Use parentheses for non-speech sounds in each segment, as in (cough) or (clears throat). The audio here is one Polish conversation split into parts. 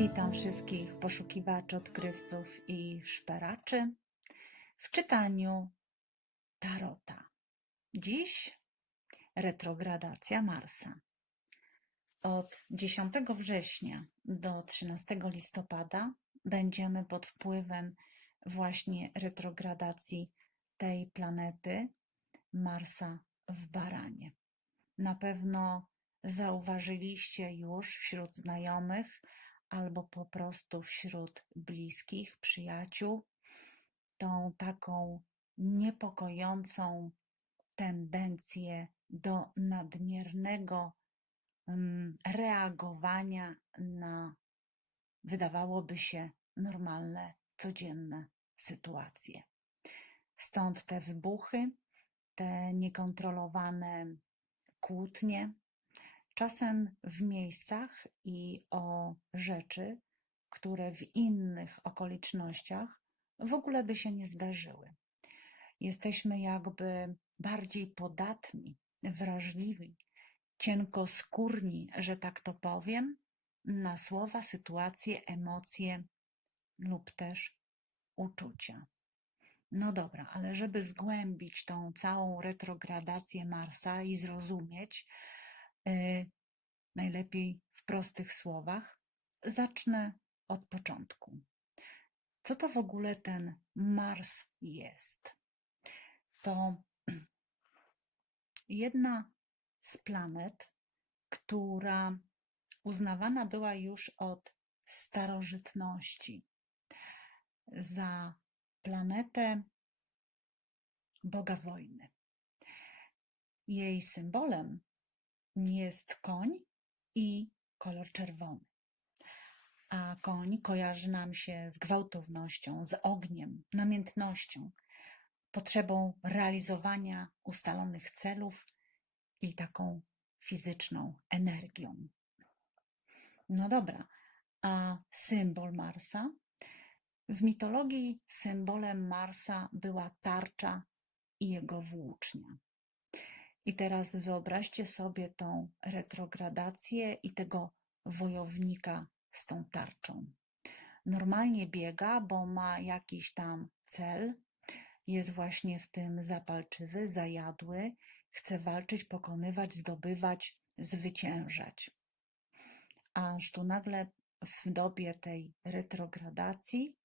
Witam wszystkich poszukiwaczy, odkrywców i szperaczy w czytaniu Tarota. Dziś retrogradacja Marsa. Od 10 września do 13 listopada będziemy pod wpływem właśnie retrogradacji tej planety Marsa w Baranie. Na pewno zauważyliście już wśród znajomych albo po prostu wśród bliskich, przyjaciół, tą taką niepokojącą tendencję do nadmiernego mm, reagowania na wydawałoby się normalne, codzienne sytuacje. Stąd te wybuchy, te niekontrolowane kłótnie, czasem w miejscach i o rzeczy, które w innych okolicznościach w ogóle by się nie zdarzyły. Jesteśmy jakby bardziej podatni, wrażliwi, cienkoskórni, że tak to powiem, na słowa, sytuacje, emocje lub też uczucia. No dobra, ale żeby zgłębić tą całą retrogradację Marsa i zrozumieć, najlepiej w prostych słowach, zacznę od początku. Co to w ogóle ten Mars jest? To (clears throat) jedna z planet, która uznawana była już od starożytności za planetę Boga wojny. Jej symbolem jest koń i kolor czerwony. A koń kojarzy nam się z gwałtownością, z ogniem, namiętnością, potrzebą realizowania ustalonych celów i taką fizyczną energią. No dobra, a symbol Marsa? W mitologii symbolem Marsa była tarcza i jego włócznia. I teraz wyobraźcie sobie tą retrogradację i tego wojownika z tą tarczą. Normalnie biega, bo ma jakiś tam cel, jest właśnie w tym zapalczywy, zajadły, chce walczyć, pokonywać, zdobywać, zwyciężać. Aż tu nagle w dobie tej retrogradacji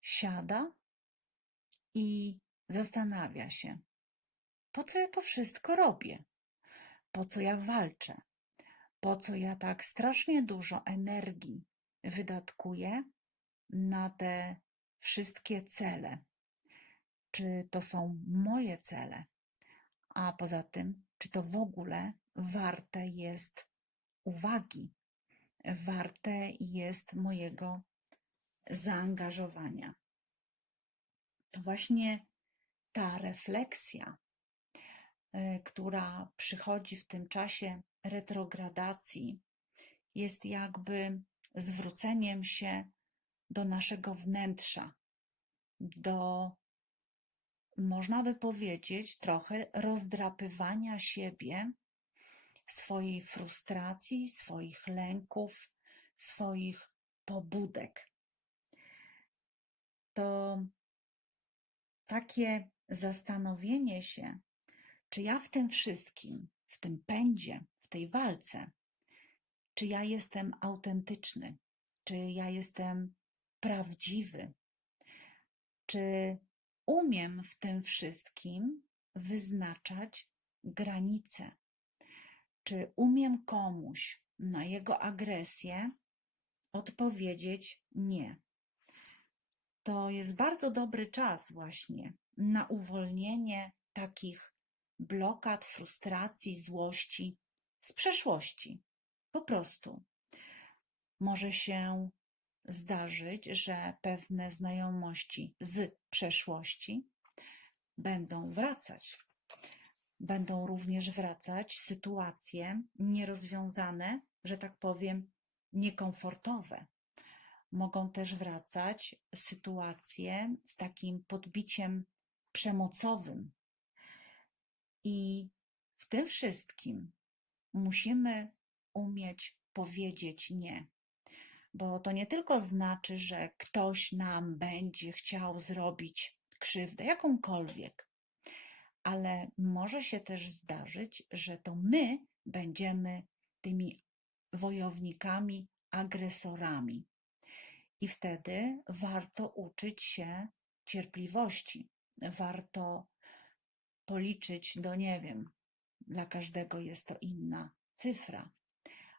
siada i zastanawia się, po co ja to wszystko robię? Po co ja walczę? Po co ja tak strasznie dużo energii wydatkuję na te wszystkie cele? Czy to są moje cele? A poza tym, czy to w ogóle warte jest uwagi, warte jest mojego zaangażowania? To właśnie ta refleksja która przychodzi w tym czasie retrogradacji, jest jakby zwróceniem się do naszego wnętrza, do, można by powiedzieć, trochę rozdrapywania siebie, swojej frustracji, swoich lęków, swoich pobudek. To takie zastanowienie się, czy ja w tym wszystkim, w tym pędzie, w tej walce, czy ja jestem autentyczny, czy ja jestem prawdziwy, czy umiem w tym wszystkim wyznaczać granice, czy umiem komuś na jego agresję odpowiedzieć nie. To jest bardzo dobry czas właśnie na uwolnienie takich blokad, frustracji, złości z przeszłości. Po prostu. Może się zdarzyć, że pewne znajomości z przeszłości będą wracać. Będą również wracać sytuacje nierozwiązane, że tak powiem, niekomfortowe. Mogą też wracać sytuacje z takim podbiciem przemocowym, i w tym wszystkim musimy umieć powiedzieć nie, bo to nie tylko znaczy, że ktoś nam będzie chciał zrobić krzywdę, jakąkolwiek, ale może się też zdarzyć, że to my będziemy tymi wojownikami, agresorami. I wtedy warto uczyć się cierpliwości. Warto policzyć do, nie wiem, dla każdego jest to inna cyfra,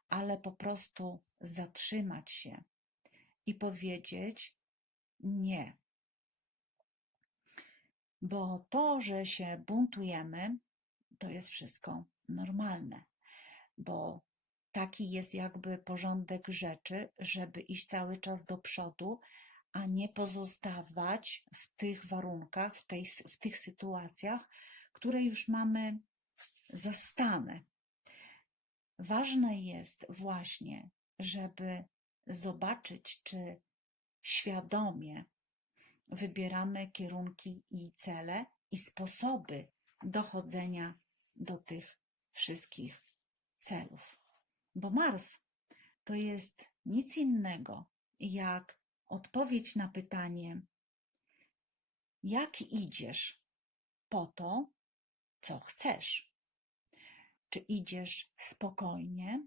ale po prostu zatrzymać się i powiedzieć nie. Bo to, że się buntujemy, to jest wszystko normalne, bo taki jest jakby porządek rzeczy, żeby iść cały czas do przodu, a nie pozostawać w tych warunkach, w, tej, w tych sytuacjach, które już mamy zastane. Ważne jest właśnie, żeby zobaczyć, czy świadomie wybieramy kierunki i cele i sposoby dochodzenia do tych wszystkich celów. Bo Mars to jest nic innego jak odpowiedź na pytanie, jak idziesz po to, co chcesz. Czy idziesz spokojnie,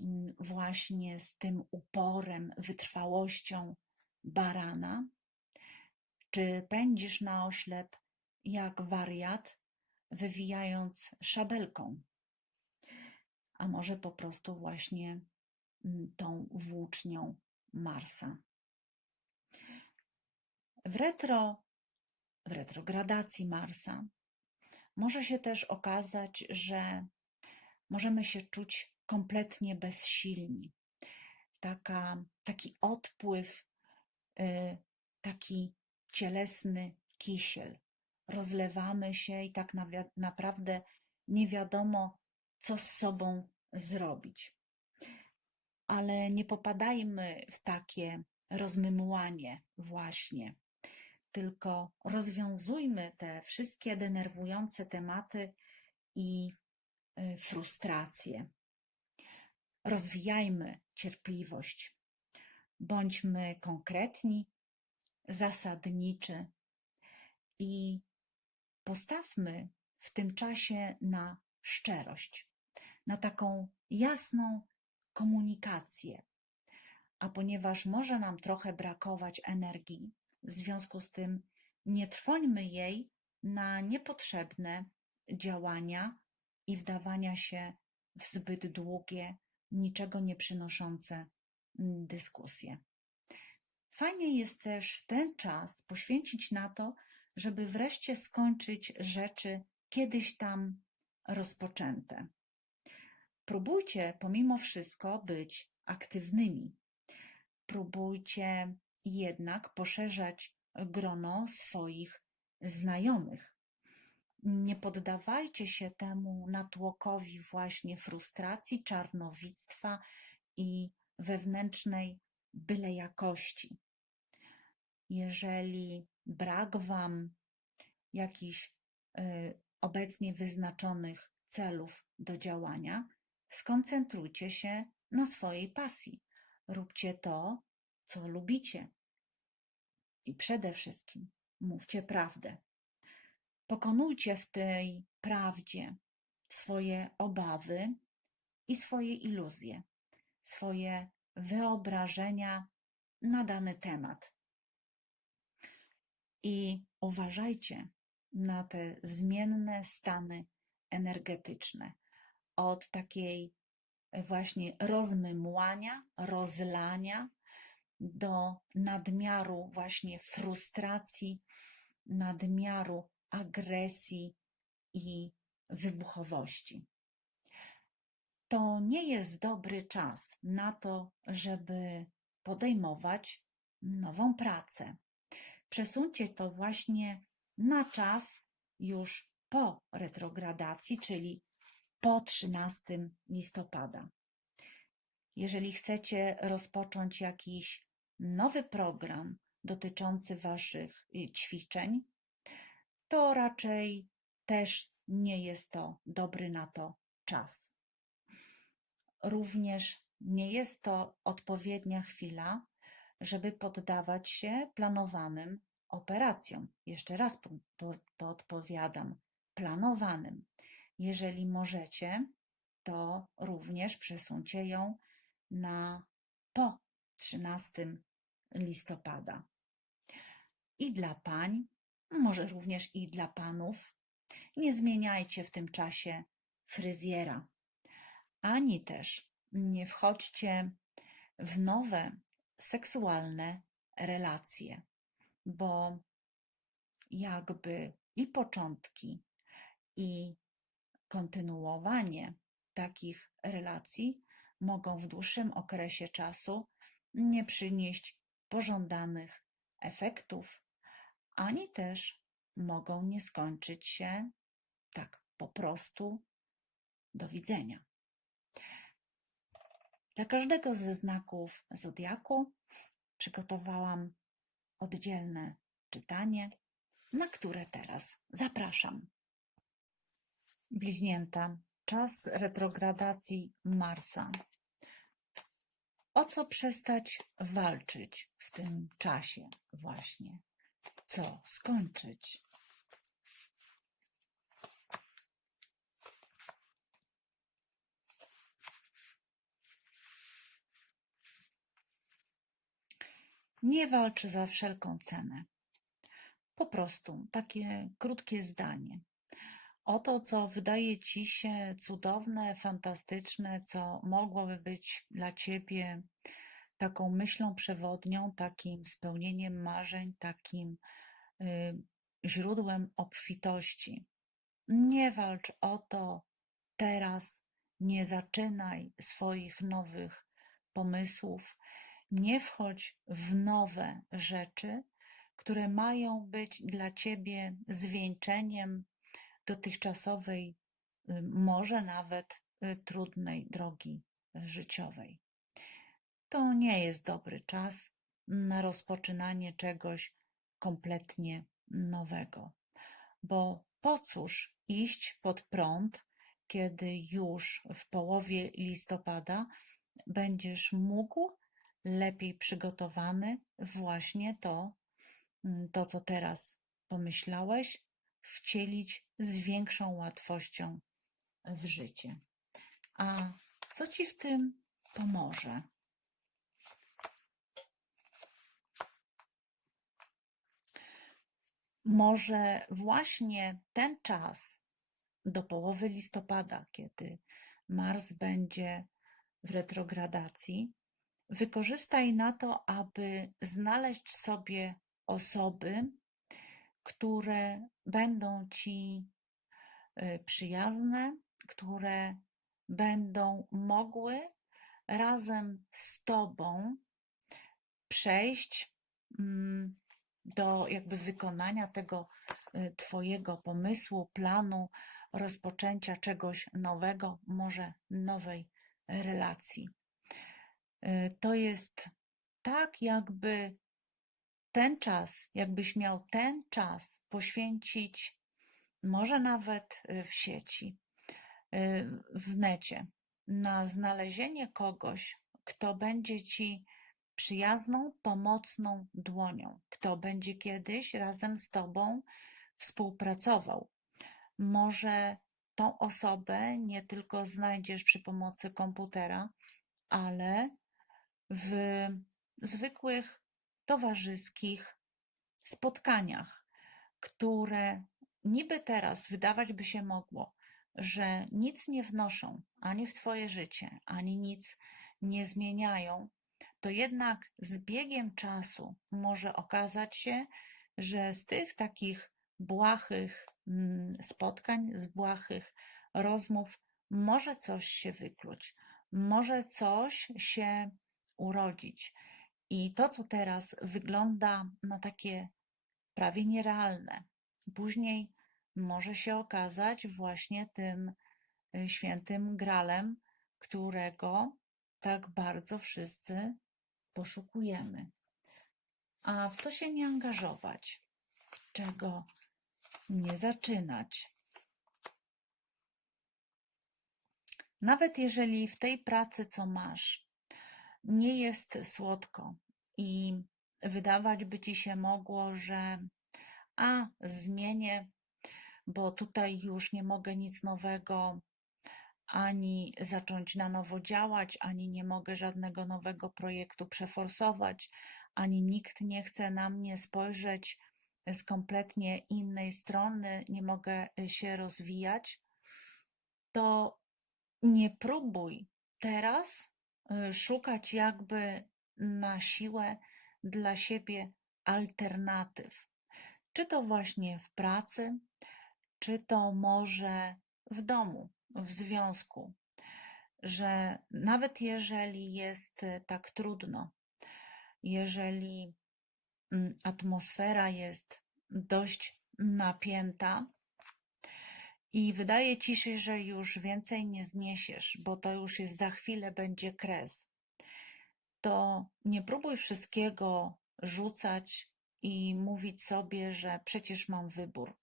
mm, właśnie z tym uporem, wytrwałością barana? Czy pędzisz na oślep jak wariat, wywijając szabelką? A może po prostu właśnie mm, tą włócznią Marsa? W retro, w retrogradacji Marsa może się też okazać, że możemy się czuć kompletnie bezsilni. Taka, taki odpływ, y, taki cielesny kisiel. Rozlewamy się i tak naprawdę nie wiadomo, co z sobą zrobić. Ale nie popadajmy w takie rozmymłanie właśnie tylko rozwiązujmy te wszystkie denerwujące tematy i y, frustracje. Rozwijajmy cierpliwość. Bądźmy konkretni, zasadniczy i postawmy w tym czasie na szczerość, na taką jasną komunikację. A ponieważ może nam trochę brakować energii, w związku z tym nie trwońmy jej na niepotrzebne działania i wdawania się w zbyt długie, niczego nie przynoszące mm, dyskusje. Fajnie jest też ten czas poświęcić na to, żeby wreszcie skończyć rzeczy kiedyś tam rozpoczęte. Próbujcie pomimo wszystko być aktywnymi. Próbujcie jednak poszerzać grono swoich znajomych. Nie poddawajcie się temu natłokowi właśnie frustracji, czarnowictwa i wewnętrznej byle jakości. Jeżeli brak Wam jakichś y, obecnie wyznaczonych celów do działania, skoncentrujcie się na swojej pasji. Róbcie to, co lubicie. I przede wszystkim mówcie prawdę. Pokonujcie w tej prawdzie swoje obawy i swoje iluzje, swoje wyobrażenia na dany temat. I uważajcie na te zmienne stany energetyczne od takiej właśnie rozmymłania, rozlania, do nadmiaru właśnie frustracji, nadmiaru agresji i wybuchowości. To nie jest dobry czas na to, żeby podejmować nową pracę. Przesuńcie to właśnie na czas już po retrogradacji, czyli po 13 listopada. Jeżeli chcecie rozpocząć jakiś nowy program dotyczący Waszych y, ćwiczeń, to raczej też nie jest to dobry na to czas. Również nie jest to odpowiednia chwila, żeby poddawać się planowanym operacjom. Jeszcze raz to, to odpowiadam: planowanym. Jeżeli możecie, to również przesuńcie ją na po 13 listopada. I dla pań, może również i dla panów, nie zmieniajcie w tym czasie fryzjera, ani też nie wchodźcie w nowe seksualne relacje, bo jakby i początki, i kontynuowanie takich relacji mogą w dłuższym okresie czasu nie przynieść pożądanych efektów, ani też mogą nie skończyć się tak po prostu do widzenia. Dla każdego ze znaków zodiaku przygotowałam oddzielne czytanie, na które teraz zapraszam. Bliźnięta, czas retrogradacji Marsa. O co przestać walczyć w tym czasie właśnie? Co skończyć? Nie walcz za wszelką cenę. Po prostu takie krótkie zdanie. O to, co wydaje ci się cudowne, fantastyczne, co mogłoby być dla ciebie taką myślą przewodnią, takim spełnieniem marzeń, takim y, źródłem obfitości. Nie walcz o to teraz, nie zaczynaj swoich nowych pomysłów, nie wchodź w nowe rzeczy, które mają być dla ciebie zwieńczeniem dotychczasowej, y, może nawet y, trudnej drogi życiowej. To nie jest dobry czas na rozpoczynanie czegoś kompletnie nowego, bo po cóż iść pod prąd, kiedy już w połowie listopada będziesz mógł lepiej przygotowany właśnie to, mm, to co teraz pomyślałeś, wcielić z większą łatwością w życie. A co ci w tym pomoże? Może właśnie ten czas do połowy listopada, kiedy Mars będzie w retrogradacji, wykorzystaj na to, aby znaleźć sobie osoby, które będą ci y, przyjazne, które będą mogły razem z tobą przejść mm, do jakby wykonania tego y, twojego pomysłu, planu, rozpoczęcia czegoś nowego, może nowej relacji. Y, To jest tak, jakby ten czas, jakbyś miał ten czas poświęcić, może nawet y, w sieci, y, w necie, na znalezienie kogoś, kto będzie ci przyjazną, pomocną dłonią, kto będzie kiedyś razem z tobą współpracował. Może tą osobę nie tylko znajdziesz przy pomocy komputera, ale w zwykłych towarzyskich spotkaniach, które niby teraz wydawać by się mogło, że nic nie wnoszą ani w Twoje życie, ani nic nie zmieniają, to jednak z biegiem czasu może okazać się, że z tych takich błahych mm, spotkań, z błahych rozmów może coś się wykluć, może coś się urodzić. I to, co teraz wygląda na takie prawie nierealne, później może się okazać właśnie tym y, świętym gralem, którego tak bardzo wszyscy poszukujemy. A w to się nie angażować, czego nie zaczynać. Nawet jeżeli w tej pracy, co masz, nie jest słodko i wydawać by ci się mogło, że a zmienię, bo tutaj już nie mogę nic nowego ani zacząć na nowo działać, ani nie mogę żadnego nowego projektu przeforsować, ani nikt nie chce na mnie spojrzeć z kompletnie innej strony, nie mogę się rozwijać, to nie próbuj teraz szukać jakby na siłę dla siebie alternatyw. Czy to właśnie w pracy, czy to może w domu, w związku, że nawet jeżeli jest y, tak trudno, jeżeli mm, atmosfera jest dość napięta i wydaje ci się, że już więcej nie zniesiesz, bo to już jest za chwilę będzie kres, to nie próbuj wszystkiego rzucać i mówić sobie, że przecież mam wybór.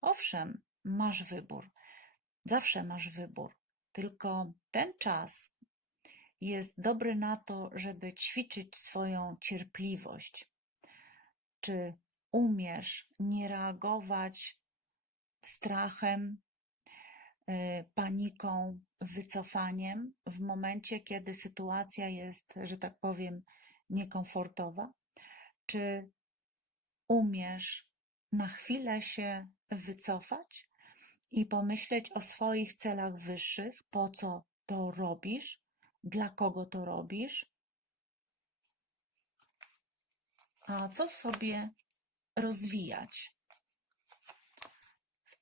Owszem, masz wybór. Zawsze masz wybór. Tylko ten czas jest dobry na to, żeby ćwiczyć swoją cierpliwość. Czy umiesz nie reagować strachem, y, paniką, wycofaniem w momencie, kiedy sytuacja jest, że tak powiem, niekomfortowa? Czy umiesz na chwilę się wycofać i pomyśleć o swoich celach wyższych, po co to robisz, dla kogo to robisz, a co w sobie rozwijać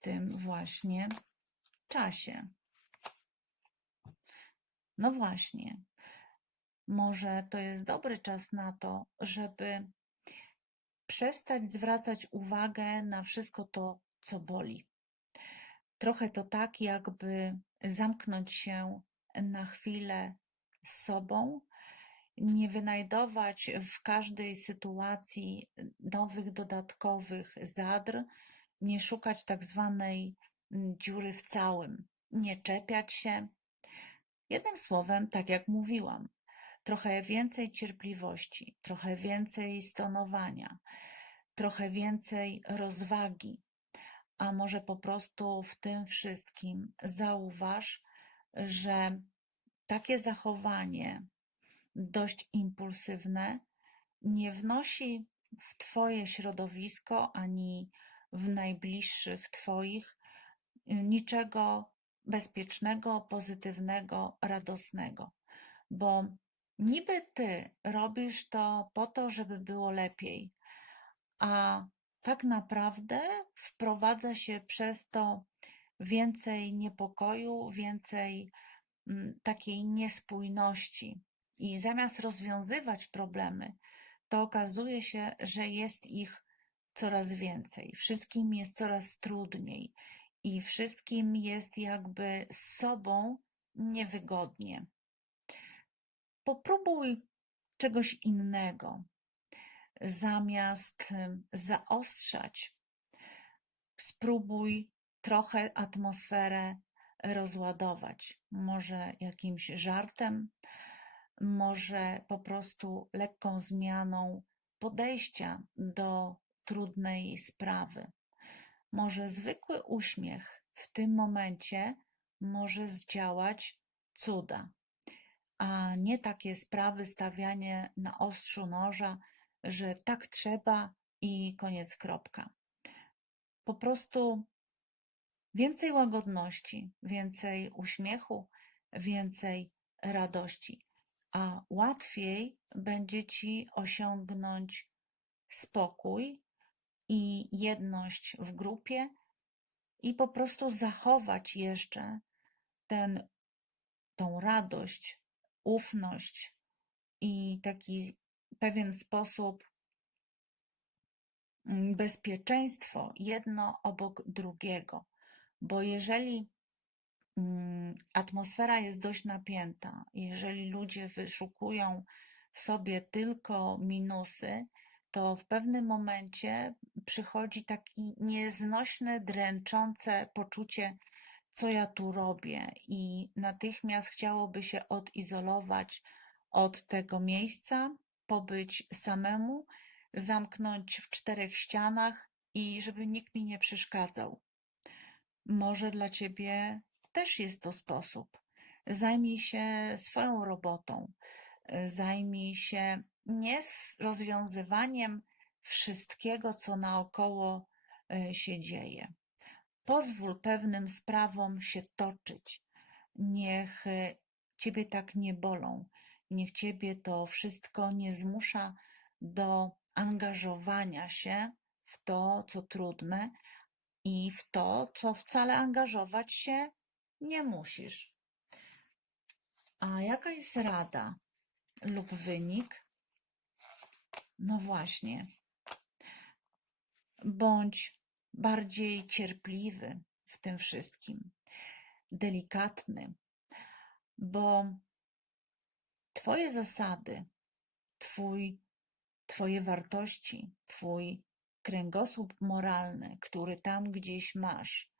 tym właśnie czasie. No właśnie, może to jest dobry czas na to, żeby przestać zwracać uwagę na wszystko to, co boli. Trochę to tak, jakby zamknąć się na chwilę z sobą, nie wynajdować w każdej sytuacji nowych, dodatkowych zadr, nie szukać tak zwanej mm, dziury w całym, nie czepiać się. Jednym słowem, tak jak mówiłam, trochę więcej cierpliwości, trochę więcej stonowania, trochę więcej rozwagi, a może po prostu w tym wszystkim zauważ, że takie zachowanie dość impulsywne nie wnosi w Twoje środowisko ani w najbliższych Twoich niczego bezpiecznego, pozytywnego, radosnego, bo niby Ty robisz to po to, żeby było lepiej, a tak naprawdę wprowadza się przez to więcej niepokoju, więcej mm, takiej niespójności. I zamiast rozwiązywać problemy, to okazuje się, że jest ich coraz więcej. Wszystkim jest coraz trudniej i wszystkim jest jakby z sobą niewygodnie. Popróbuj czegoś innego. Zamiast zaostrzać, spróbuj trochę atmosferę rozładować. Może jakimś żartem, może po prostu lekką zmianą podejścia do trudnej sprawy. Może zwykły uśmiech w tym momencie może zdziałać cuda, a nie takie sprawy stawianie na ostrzu noża, że tak trzeba i koniec kropka. Po prostu więcej łagodności, więcej uśmiechu, więcej radości a łatwiej będzie ci osiągnąć spokój i jedność w grupie i po prostu zachować jeszcze ten, tą radość, ufność i taki pewien sposób mm, bezpieczeństwo jedno obok drugiego. Bo jeżeli Mm, atmosfera jest dość napięta. Jeżeli ludzie wyszukują w sobie tylko minusy, to w pewnym momencie przychodzi takie nieznośne, dręczące poczucie, co ja tu robię, i natychmiast chciałoby się odizolować od tego miejsca, pobyć samemu, zamknąć w czterech ścianach i żeby nikt mi nie przeszkadzał. Może dla ciebie też jest to sposób. Zajmij się swoją robotą, zajmij się nie rozwiązywaniem wszystkiego, co naokoło e, się dzieje. Pozwól pewnym sprawom się toczyć. Niech e, ciebie tak nie bolą. Niech ciebie to wszystko nie zmusza do angażowania się w to, co trudne i w to, co wcale angażować się nie musisz. A jaka jest rada lub wynik? No właśnie. Bądź bardziej cierpliwy w tym wszystkim, delikatny, bo Twoje zasady, twój, Twoje wartości, Twój kręgosłup moralny, który tam gdzieś masz,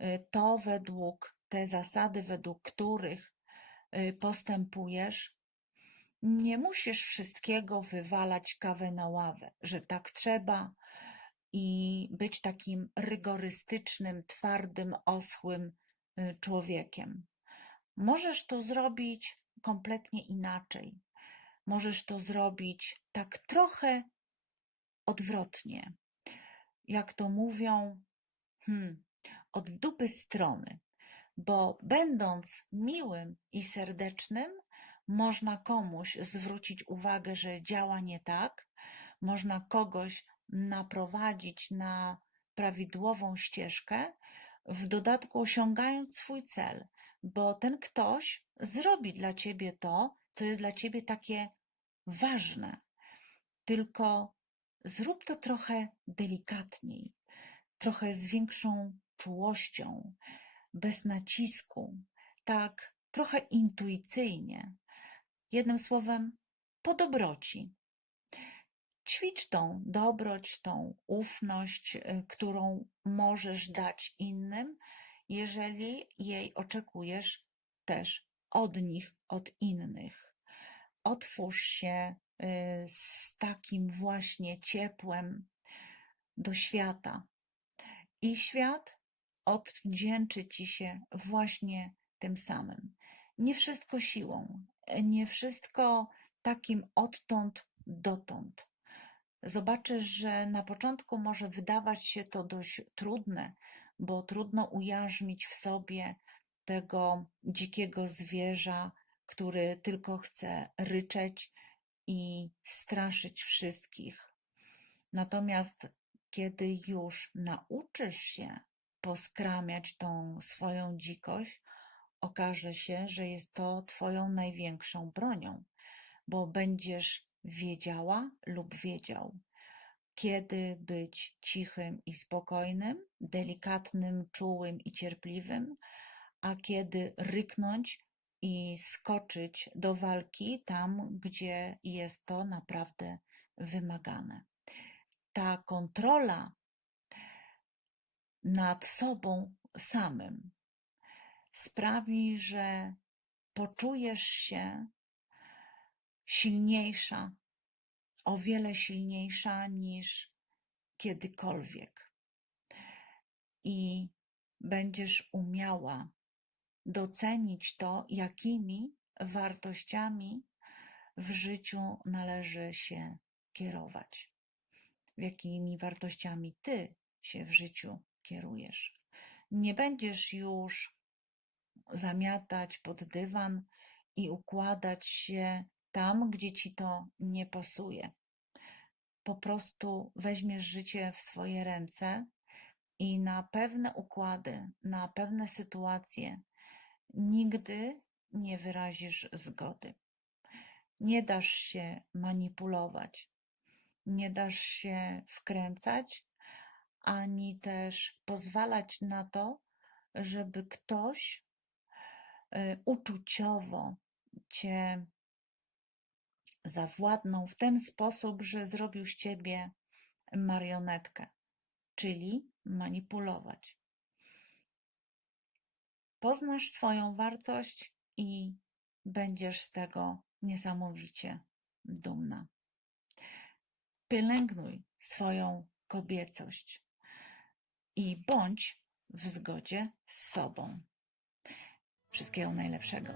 y, to według te zasady, według których y, postępujesz, nie musisz wszystkiego wywalać kawę na ławę, że tak trzeba i być takim rygorystycznym, twardym, oschłym y, człowiekiem. Możesz to zrobić kompletnie inaczej. Możesz to zrobić tak trochę odwrotnie. Jak to mówią, hmm, od dupy strony, bo będąc miłym i serdecznym, można komuś zwrócić uwagę, że działa nie tak, można kogoś naprowadzić na prawidłową ścieżkę, w dodatku osiągając swój cel, bo ten ktoś zrobi dla ciebie to, co jest dla ciebie takie ważne. Tylko zrób to trochę delikatniej, trochę z większą czułością, bez nacisku, tak trochę intuicyjnie. Jednym słowem, po dobroci. Ćwicz tą dobroć, tą ufność, y, którą możesz dać innym, jeżeli jej oczekujesz też od nich, od innych. Otwórz się y, z takim właśnie ciepłem do świata. I świat oddzięczy ci się właśnie tym samym. Nie wszystko siłą, nie wszystko takim odtąd dotąd. Zobaczysz, że na początku może wydawać się to dość trudne, bo trudno ujarzmić w sobie tego dzikiego zwierza, który tylko chce ryczeć i straszyć wszystkich. Natomiast kiedy już nauczysz się poskramiać tą swoją dzikość, okaże się, że jest to Twoją największą bronią, bo będziesz wiedziała lub wiedział, kiedy być cichym i spokojnym, delikatnym, czułym i cierpliwym, a kiedy ryknąć i skoczyć do walki tam, gdzie jest to naprawdę wymagane. Ta kontrola nad sobą samym sprawi, że poczujesz się silniejsza, o wiele silniejsza niż kiedykolwiek. I będziesz umiała docenić to, jakimi wartościami w życiu należy się kierować. Jakimi wartościami ty się w życiu kierujesz. Nie będziesz już zamiatać pod dywan i układać się tam, gdzie ci to nie pasuje. Po prostu weźmiesz życie w swoje ręce i na pewne układy, na pewne sytuacje nigdy nie wyrazisz zgody. Nie dasz się manipulować, nie dasz się wkręcać, ani też pozwalać na to, żeby ktoś uczuciowo cię zawładnął w ten sposób, że zrobił z ciebie marionetkę, czyli manipulować. Poznasz swoją wartość i będziesz z tego niesamowicie dumna. Pielęgnuj swoją kobiecość i bądź w zgodzie z sobą. Wszystkiego najlepszego.